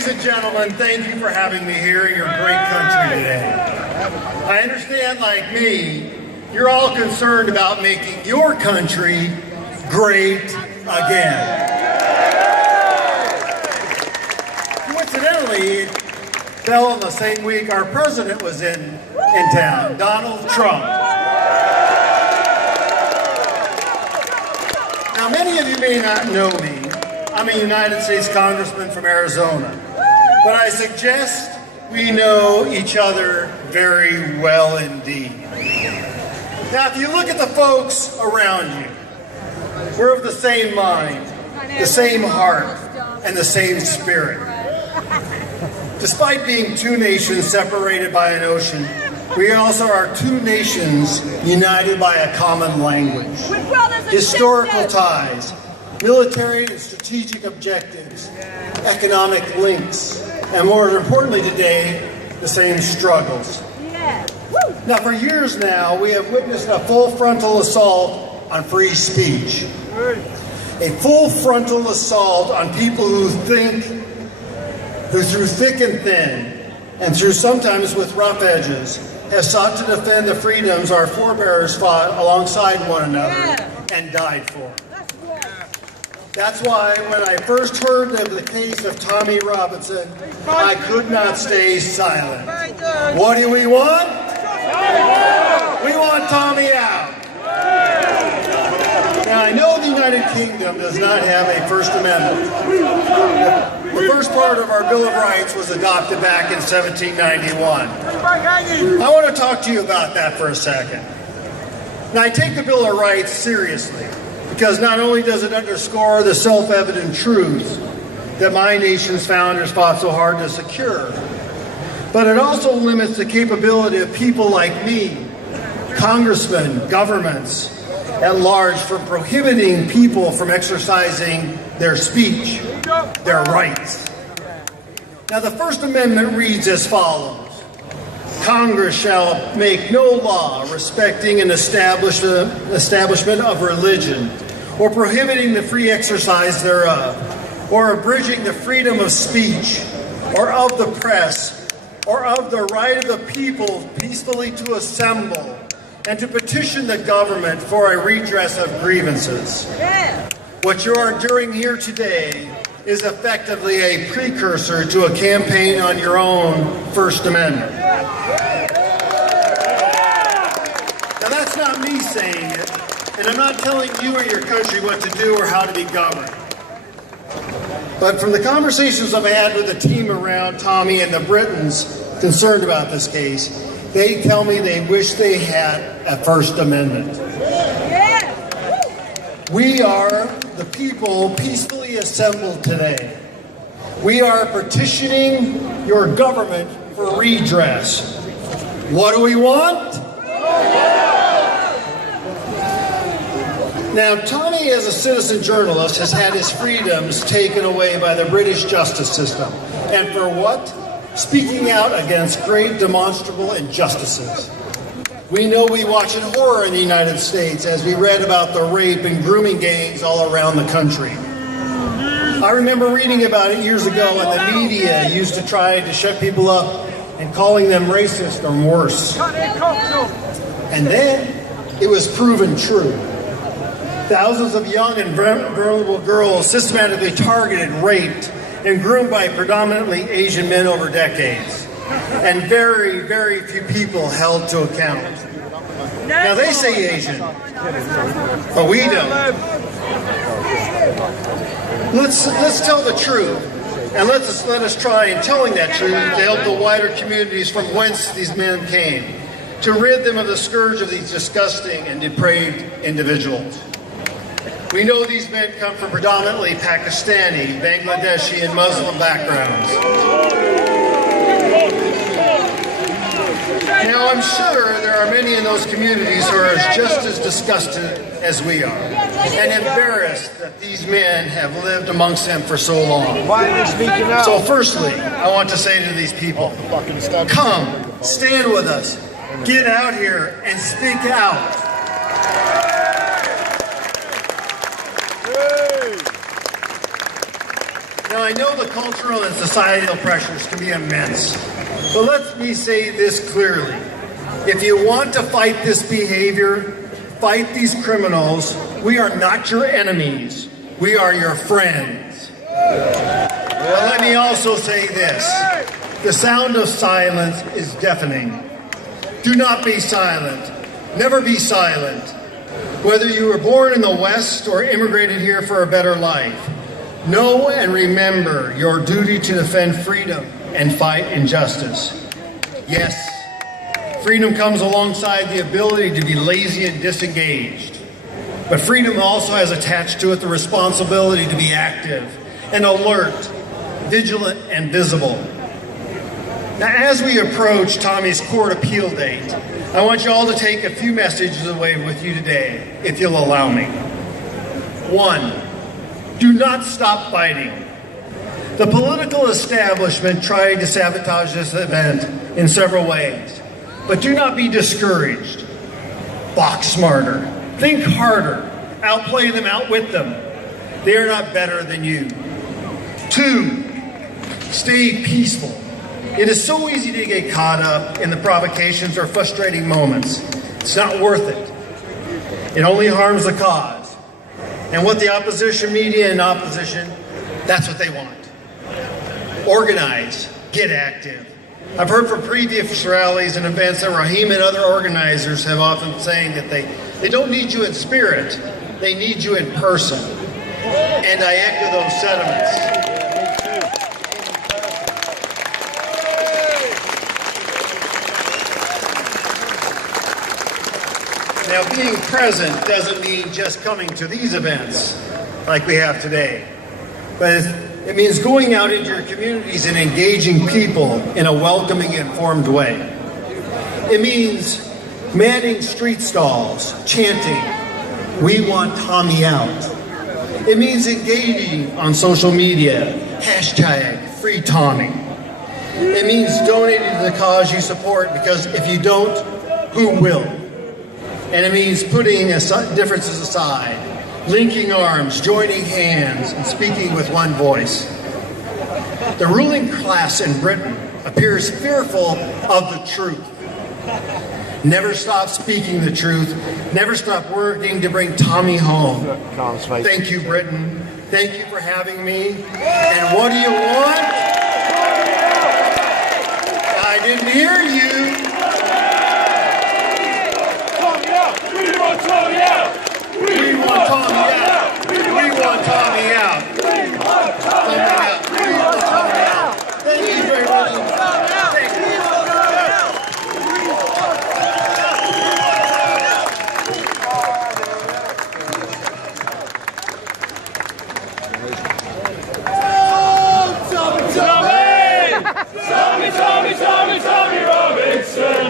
Ladies and gentlemen, thank you for having me here in your great country today. I understand, like me, you're all concerned about making your country great again. Coincidentally, it fell on the same week our president was in town, Donald Trump. Now, many of you may not know me. I'm a United States Congressman from Arizona, but I suggest we know each other very well indeed. Now, if you look at the folks around you, we're of the same mind, the same heart, and the same spirit. Despite being two nations separated by an ocean, we also are two nations united by a common language, historical ties, military and strategic objectives, economic links, and more importantly today, the same struggles. Now, for years now, we have witnessed a full frontal assault on free speech. A full frontal assault on people who through thick and thin, and through sometimes with rough edges, have sought to defend the freedoms our forebears fought alongside one another and died for. That's why when I first heard of the case of Tommy Robinson, I could not stay silent. What do we want? We want Tommy out. Now, I know the United Kingdom does not have a First Amendment. The first part of our Bill of Rights was adopted back in 1791. I want to talk to you about that for a second. Now, I take the Bill of Rights seriously because not only does it underscore the self-evident truths that my nation's founders fought so hard to secure, but it also limits the capability of people like me, congressmen, governments at large, from prohibiting people from exercising their speech, their rights. Now, the First Amendment reads as follows: Congress shall make no law respecting an establishment of religion, or prohibiting the free exercise thereof, or abridging the freedom of speech, or of the press, or of the right of the people peacefully to assemble and to petition the government for a redress of grievances. What you are doing here today is effectively a precursor to a campaign on your own First Amendment. Now, that's not me saying it, and I'm not telling you or your country what to do or how to be governed. But from the conversations I've had with the team around Tommy and the Britons concerned about this case, they tell me they wish they had a First Amendment. We are the people peacefully assembled today. We are petitioning your government for redress. What do we want? Now, Tommy, as a citizen journalist, has had his freedoms taken away by the British justice system. And for what? Speaking out against great demonstrable injustices. We know we watch in horror in the United States as we read about the rape and grooming gangs all around the country. I remember reading about it years ago, and the media used to try to shut people up and calling them racist or worse. And then it was proven true. Thousands of young and vulnerable girls systematically targeted, raped, and groomed by predominantly Asian men over decades. And very, very few people held to account. Now, they say Asian, but we don't. Let's tell the truth, and let us try in telling that truth to help the wider communities from whence these men came, to rid them of the scourge of these disgusting and depraved individuals. We know these men come from predominantly Pakistani, Bangladeshi, and Muslim backgrounds. Now, I'm sure there are many in those communities who are just as disgusted as we are, and embarrassed that these men have lived amongst them for so long. So firstly, I want to say to these people, come, stand with us, get out here and speak out. Now, I know the cultural and societal pressures can be immense, but let me say this clearly. If you want to fight this behavior, fight these criminals, we are not your enemies. We are your friends. But let me also say this. The sound of silence is deafening. Do not be silent. Never be silent. Whether you were born in the West or immigrated here for a better life, know and remember your duty to defend freedom and fight injustice. Yes, freedom comes alongside the ability to be lazy and disengaged. But freedom also has attached to it the responsibility to be active and alert, vigilant and visible. Now, as we approach Tommy's court appeal date, I want you all to take a few messages away with you today, if you'll allow me. 1, do not stop fighting. The political establishment tried to sabotage this event in several ways, but do not be discouraged. Box smarter, think harder, outplay them, outwit them. They are not better than you. 2, stay peaceful. It is so easy to get caught up in the provocations or frustrating moments. It's not worth it. It only harms the cause. And what the opposition media and opposition, that's what they want. Organize, get active. I've heard from previous rallies and events that Raheem and other organizers have often saying that they don't need you in spirit, they need you in person. And I echo those sentiments. Now, being present doesn't mean just coming to these events like we have today, but it means going out into your communities and engaging people in a welcoming, informed way. It means manning street stalls, chanting, "We want Tommy out." It means engaging on social media, #FreeTommy. It means donating to the cause you support, because if you don't, who will? And it means putting differences aside, linking arms, joining hands, and speaking with one voice. The ruling class in Britain appears fearful of the truth. Never stop speaking the truth. Never stop working to bring Tommy home. Thank you, Britain. Thank you for having me. And what do you want? I didn't hear you. We want Tommy out! We want Tommy out! We want Tommy out! We want Tommy out! We want Tommy out! Thank you very much. Thank you. Tommy Robinson!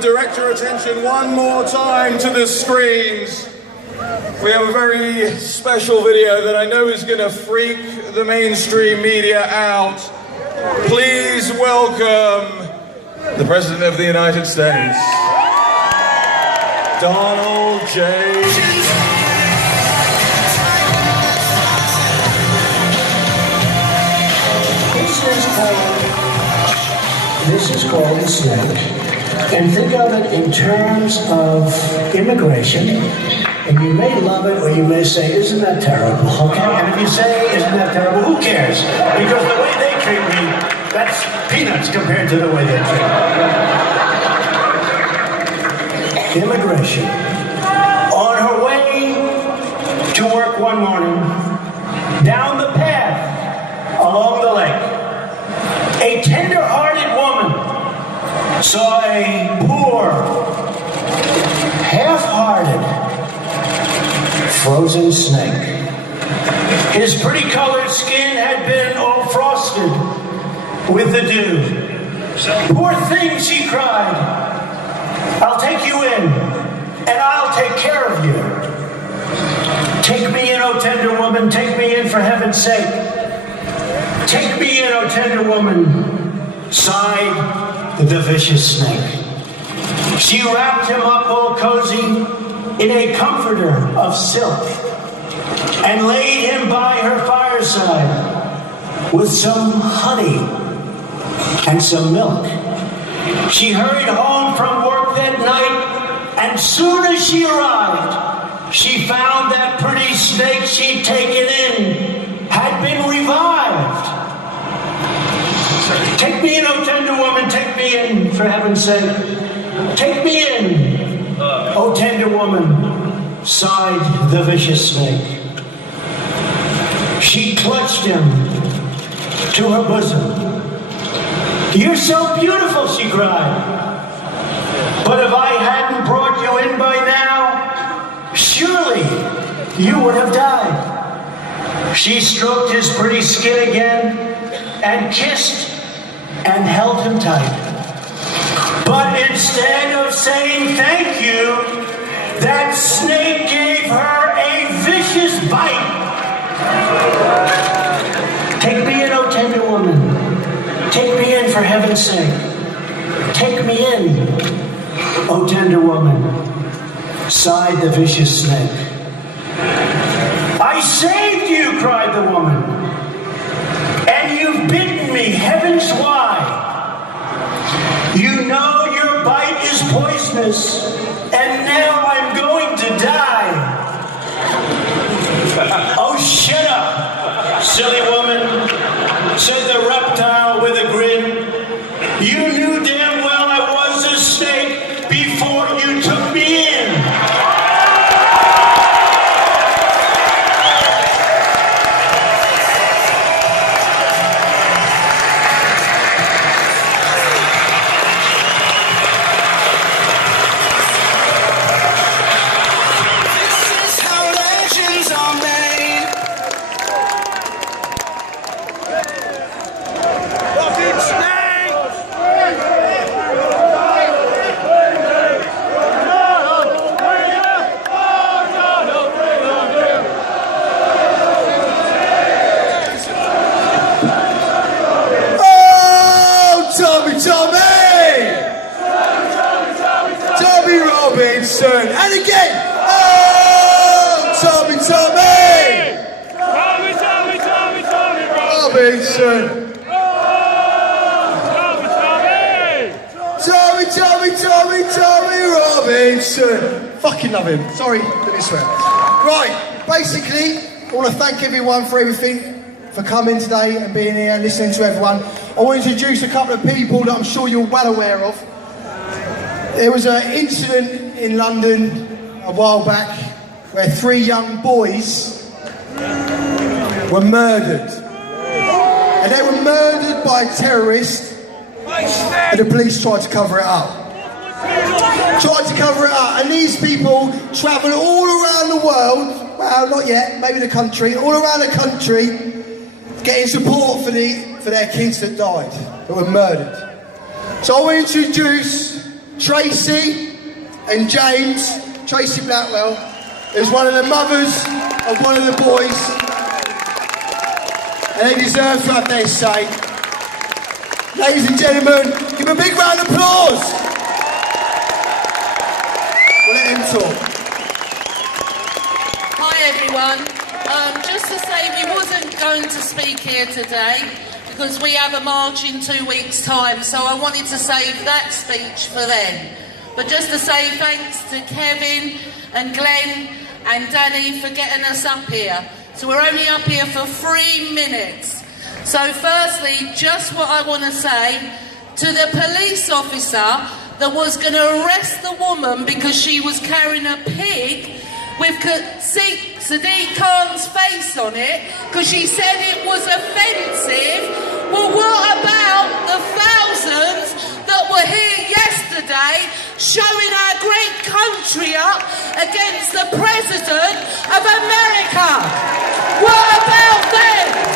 Direct your attention one more time to the screens. We have a very special video that I know is going to freak the mainstream media out. Please welcome the President of the United States, Donald J. This is called a snake. And think of it in terms of immigration, and you may love it or you may say, isn't that terrible, okay? And if you say, isn't that terrible, who cares? Because the way they treat me, that's peanuts compared to the way they treat me. Immigration. On her way to work one morning, down the path along the lake, a tender-hearted woman saw a poor, half-hearted, frozen snake. His pretty colored skin had been all frosted with the dew. Poor thing, she cried. I'll take you in, and I'll take care of you. Take me in, O tender woman, take me in for heaven's sake. Take me in, O tender woman, sighed the vicious snake. She wrapped him up all cozy in a comforter of silk and laid him by her fireside with some honey and some milk. She hurried home from work that night, and soon as she arrived, she found that pretty snake she'd taken in had been revived. Take me in, O tender woman, take me in, for heaven's sake. Take me in, O tender woman, sighed the vicious snake. She clutched him to her bosom. You're so beautiful, she cried. But if I hadn't brought you in by now, surely you would have died. She stroked his pretty skin again and kissed and held him tight. But instead of saying thank you, that snake gave her a vicious bite. Take me in, O tender woman. Take me in for heaven's sake. Take me in, O tender woman, sighed the vicious snake. I saved you, cried the woman, and you've bitten me, heavens why? You know your bite is poisonous, and now I'm going to die. Oh, shut up, silly woman, said the reptile with a grin. You knew damn well I was a snake before you took me in. And again, oh, Tommy Robinson. Tommy Robinson. Fucking love him. Sorry, let me swear. Right, basically, I want to thank everyone for everything, for coming today and being here and listening to everyone. I want to introduce a couple of people that I'm sure you're well aware of. There was an incident in London a while back where 3 young boys were murdered. And they were murdered by a terrorist, and the police tried to cover it up. And these people travel all around the world, well, not yet, maybe the country, all around the country, getting support for their kids that died, that were murdered. So I want to introduce Tracy and James. Tracy Blackwell is one of the mothers of one of the boys, and they deserve to have their say. Ladies and gentlemen, give a big round of applause. We'll let him talk. Hi everyone. Just to say, we wasn't going to speak here today because we have a march in 2 weeks' time, so I wanted to save that speech for then. But just to say thanks to Kevin and Glenn and Danny for getting us up here. So we're only up here for 3 minutes. So firstly, just what I want to say to the police officer that was going to arrest the woman because she was carrying a pig with Sadiq Khan's face on it because she said it was offensive. Well, what about the thousands that were here yesterday showing our great country up against the President of America? What about them?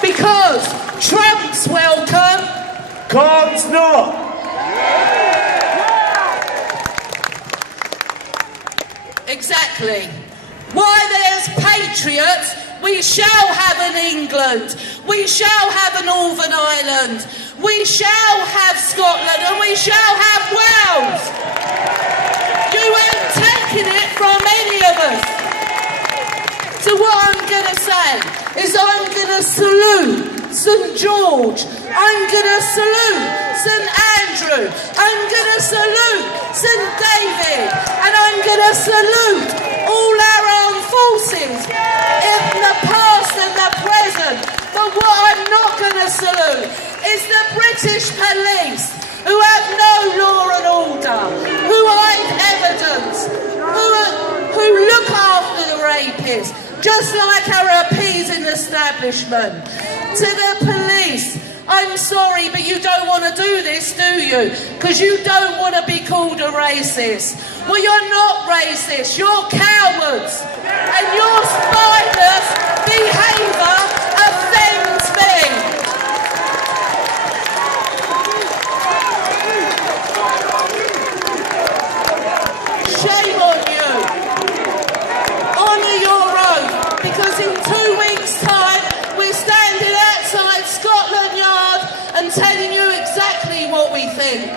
Because Trump's welcome, Khan's not. exactly. Why there's patriots, we shall have an England, we shall have a Northern Ireland, we shall have Scotland, and we shall have Wales. You ain't taking it from any of us. So what I'm going to say is I'm going to salute St George, I'm going to salute St Andrew, I'm going to salute St David, and I'm going to salute all our armed forces in the past and the present. But what I'm not going to salute is the British police, who have no law and order, who hide evidence, who look after the rapists, just like our appeasing establishment. To the police, I'm sorry, but you don't want to do this, do you? Because you don't want to be called a racist. Well, you're not racist, you're cowards. And your spineless behaviour offends me. Shame on you. Honour your oath, because in 2 weeks' time, we're standing outside Scotland Yard and telling you exactly what we think.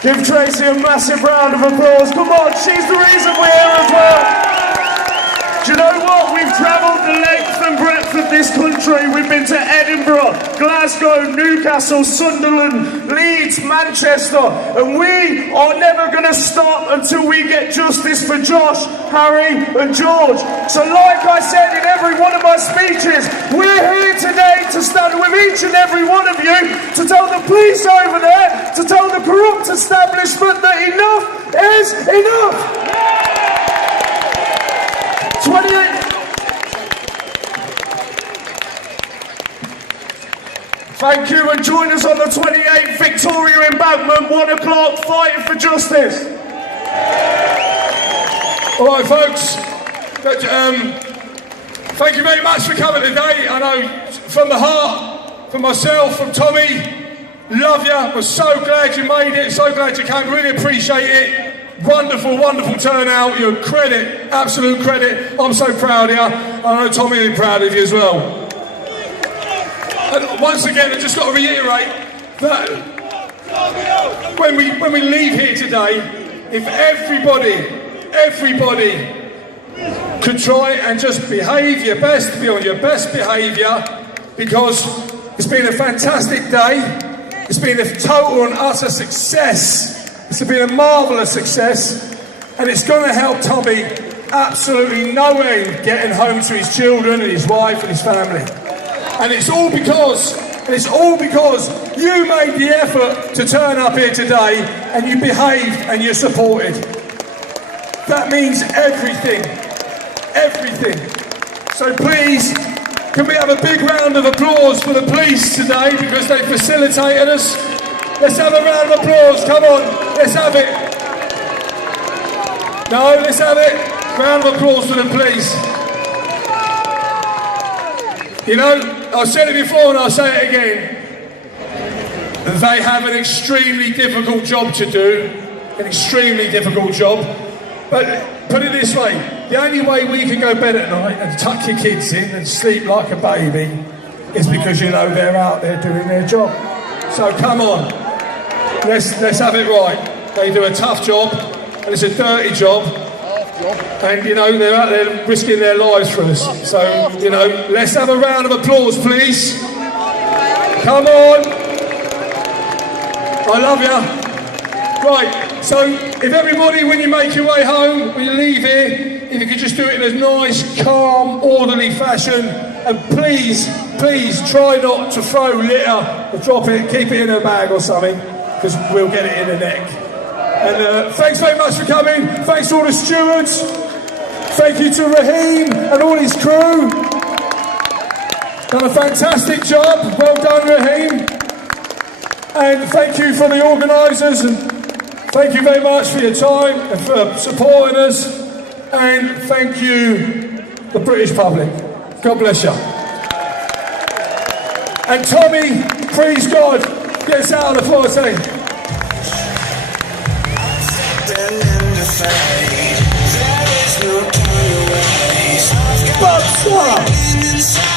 Give Tracy a massive round of applause. Come on, she's the reason we're here as well. Do you know what? We've travelled the length and breadth of this country. We've been to Edinburgh, Glasgow, Newcastle, Sunderland, Leeds, Manchester, and we are never going to stop until we get justice for Josh, Harry and George. So like I said in every one of my speeches, we're here today to stand with each and every one of you to tell the police over there, to tell the corrupt establishment that enough is enough. 28. Thank you, and join us on the 28th Victoria Embankment, 1 o'clock, fighting for justice. All right, folks. Thank you very much for coming today. I know from the heart, from myself, from Tommy, love you. We're so glad you made it. So glad you came. Really appreciate it. Wonderful, wonderful turnout. You're credit, absolute credit. I'm so proud of you. I know Tommy will be proud of you as well. And once again, I just got to reiterate that when we leave here today, if everybody could try and just behave your best, be on your best behaviour, because it's been a fantastic day. It's been a total and utter success. It's been a marvellous success, and it's going to help Tommy absolutely no end getting home to his children and his wife and his family. And it's all because you made the effort to turn up here today, and you behaved and you supported. That means everything, everything. So please, can we have a big round of applause for the police today, because they facilitated us. Let's have a round of applause, come on, let's have it. No, let's have it. Round of applause for the police. You know, I've said it before and I'll say it again. They have an extremely difficult job to do, an extremely difficult job. But put it this way, the only way we can go bed at night and tuck your kids in and sleep like a baby is because you know they're out there doing their job. So come on, let's have it right. They do a tough job, and it's a dirty job. And you know, they're out there risking their lives for us. So, you know, let's have a round of applause, please. Come on. I love you. Right, so if everybody, when you make your way home, when you leave here, if you could just do it in a nice, calm, orderly fashion, and please try not to throw litter or drop it, keep it in a bag or something, because we'll get it in the neck. And thanks very much for coming. Thanks to all the stewards. Thank you to Raheem and all his crew. Done a fantastic job. Well done, Raheem. And thank you for the organisers, and thank you very much for your time and for supporting us. And thank you, the British public. God bless you. And Tommy, please God, get us out on the floor saying, Bob, stop!